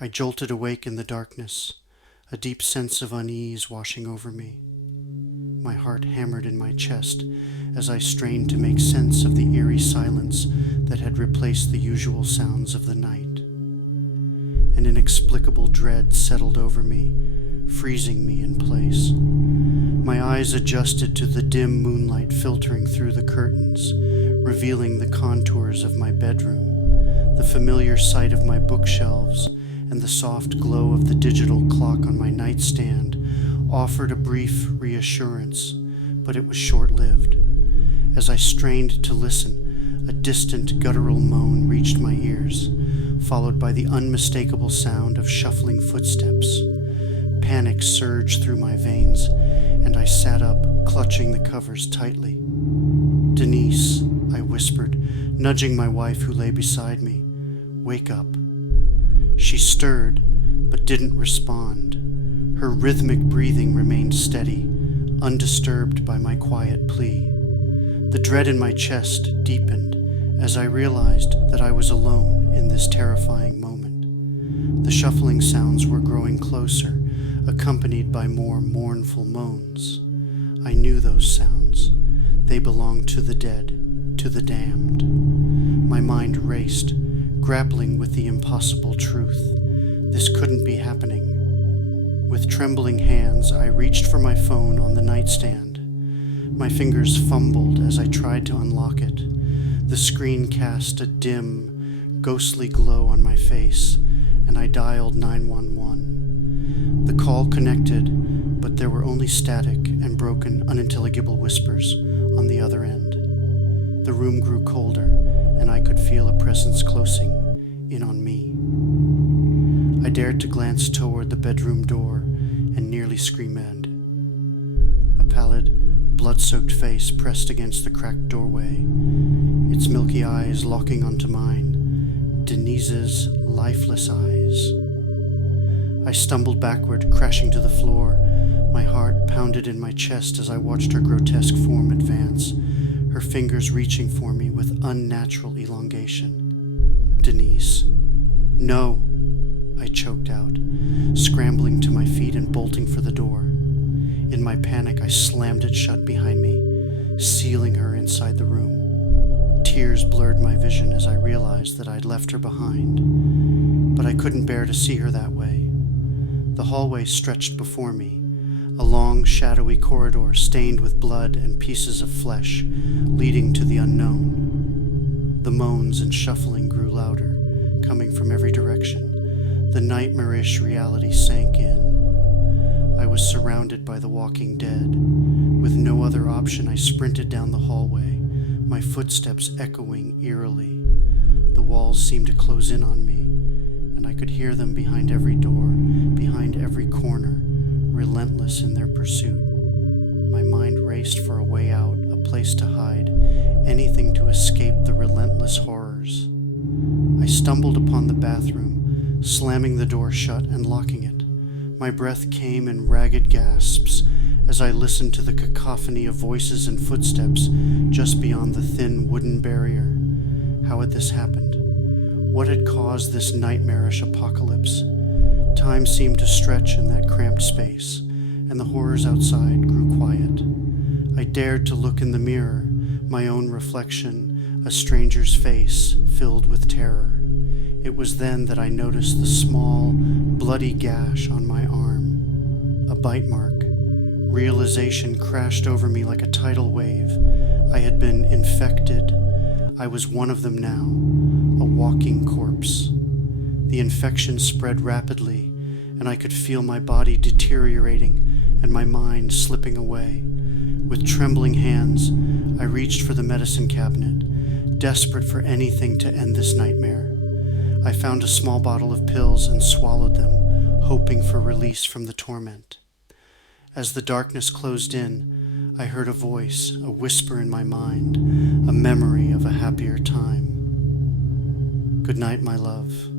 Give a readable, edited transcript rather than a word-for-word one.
I jolted awake in the darkness, a deep sense of unease washing over me. My heart hammered in my chest as I strained to make sense of the eerie silence that had replaced the usual sounds of the night. An inexplicable dread settled over me, freezing me in place. My eyes adjusted to the dim moonlight filtering through the curtains, revealing the contours of my bedroom, the familiar sight of my bookshelves, and the soft glow of the digital clock on my nightstand offered a brief reassurance, but it was short-lived. As I strained to listen, a distant guttural moan reached my ears, followed by the unmistakable sound of shuffling footsteps. Panic surged through my veins, and I sat up, clutching the covers tightly. "Denise," I whispered, nudging my wife who lay beside me. "Wake up." She stirred, but didn't respond. Her rhythmic breathing remained steady, undisturbed by my quiet plea. The dread in my chest deepened as I realized that I was alone in this terrifying moment. The shuffling sounds were growing closer, accompanied by more mournful moans. I knew those sounds. They belonged to the dead, to the damned. My mind raced, grappling with the impossible truth. This couldn't be happening. With trembling hands, I reached for my phone on the nightstand. My fingers fumbled as I tried to unlock it. The screen cast a dim, ghostly glow on my face, and I dialed 911. The call connected, but there were only static and broken, unintelligible whispers on the other end. The room grew colder, and I could feel a presence closing in on me. I dared to glance toward the bedroom door and nearly screamed. A pallid, blood-soaked face pressed against the cracked doorway, its milky eyes locking onto mine, Denise's lifeless eyes. I stumbled backward, crashing to the floor. My heart pounded in my chest as I watched her grotesque form advance, her fingers reaching for me with unnatural elongation. "Denise." "No," I choked out, scrambling to my feet and bolting for the door. In my panic, I slammed it shut behind me, sealing her inside the room. Tears blurred my vision as I realized that I'd left her behind, but I couldn't bear to see her that way. The hallway stretched before me, a long, shadowy corridor stained with blood and pieces of flesh, leading to the unknown. The moans and shuffling grew louder, coming from every direction. The nightmarish reality sank in. I was surrounded by the walking dead. With no other option, I sprinted down the hallway, my footsteps echoing eerily. The walls seemed to close in on me, and I could hear them behind every door, behind every corner, relentless in their pursuit. My mind raced for a way out, a place to hide, anything to escape the relentless horrors. I stumbled upon the bathroom, slamming the door shut and locking it. My breath came in ragged gasps as I listened to the cacophony of voices and footsteps just beyond the thin wooden barrier. How had this happened? What had caused this nightmarish apocalypse? Time seemed to stretch in that cramped space, and the horrors outside grew quiet. I dared to look in the mirror, my own reflection, a stranger's face filled with terror. It was then that I noticed the small, bloody gash on my arm, a bite mark. Realization crashed over me like a tidal wave. I had been infected. I was one of them now, a walking corpse. The infection spread rapidly, and I could feel my body deteriorating and my mind slipping away. With trembling hands, I reached for the medicine cabinet, desperate for anything to end this nightmare. I found a small bottle of pills and swallowed them, hoping for release from the torment. As the darkness closed in, I heard a voice, a whisper in my mind, a memory of a happier time. "Good night, my love."